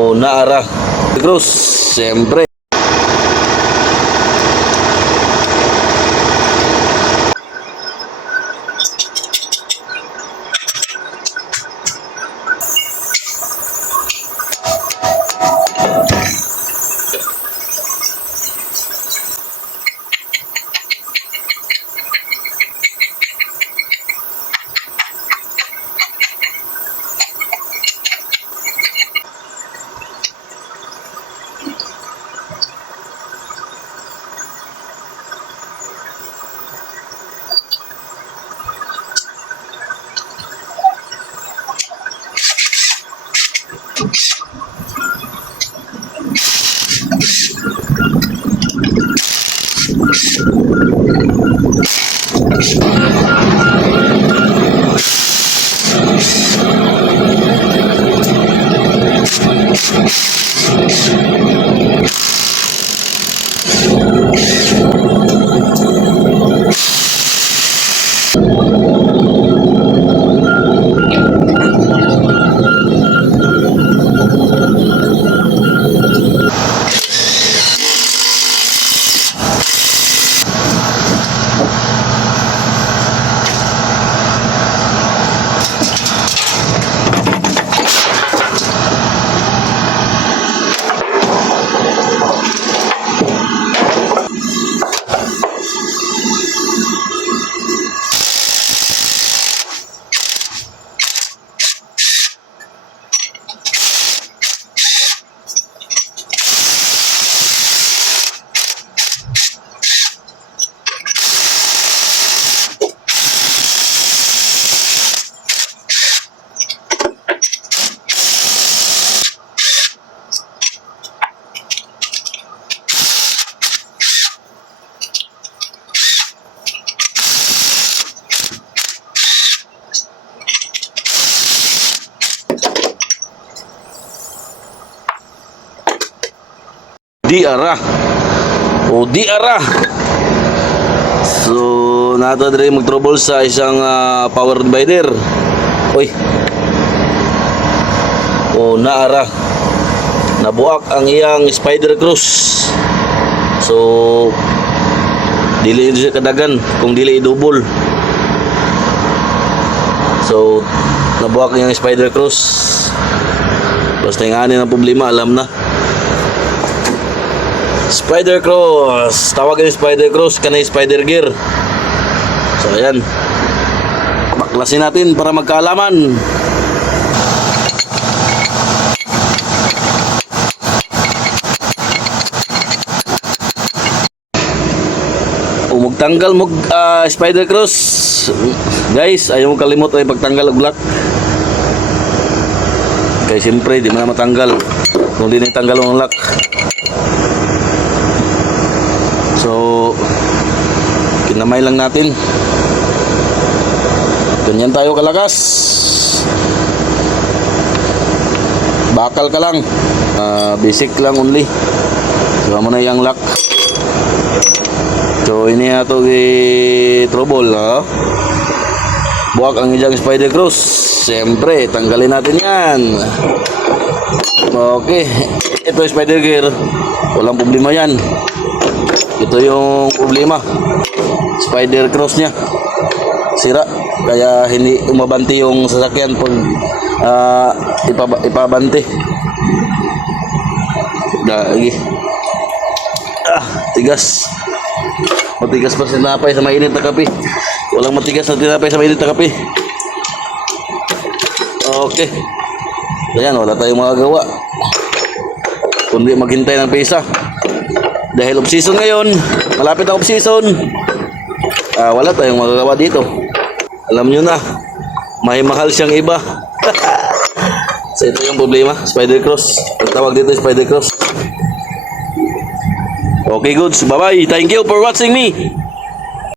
O naara. Cruz, siyempre. Diara. O diara. So nato diri mag-trouble sa isang power divider. Oy. O naara. Nabuak ang iyang spider cross. So dili siya kadagan kung dili i-double. So nabuak ang iyang spider cross. Basta yung ani ng problema, alam na. Spider cross, tawag yung spider cross, kanay spider gear. So ayan, baklasin natin para magkaalaman. Magtanggal mo spider cross, guys, ayaw mo kalimot ay pagtanggal og lock. Kaya siyempre di mo na matanggal kung di na tanggal ang lock. So kinamay lang natin. Ganyan tayo kalakas. Bakal ka lang. Basic lang only. So mo na yung lock. So ini ato trouble, ha. Buwak ang iyang spider cross. Siyempre tanggalin natin yan. Okay, ito yung spider gear. Walang problema yan. Ito yung problema, spider cross nya sira, kaya hindi umabanti yung sasakyan pag ipabante. Lagi tigas, matigas pa sinapay sa mainit na kape. Walang matigas na tinapay sa mainit na kape. Okay, ayan, wala tayong magagawa kundi maghintay ng pesa. Dahil off-season ngayon, malapit na off-season, wala tayong magagawa dito. Alam nyo na, may mahal siyang iba. So ito yung problema, spider cross. Ang tawag dito spider cross. Okay, goods. Bye-bye. Thank you for watching me.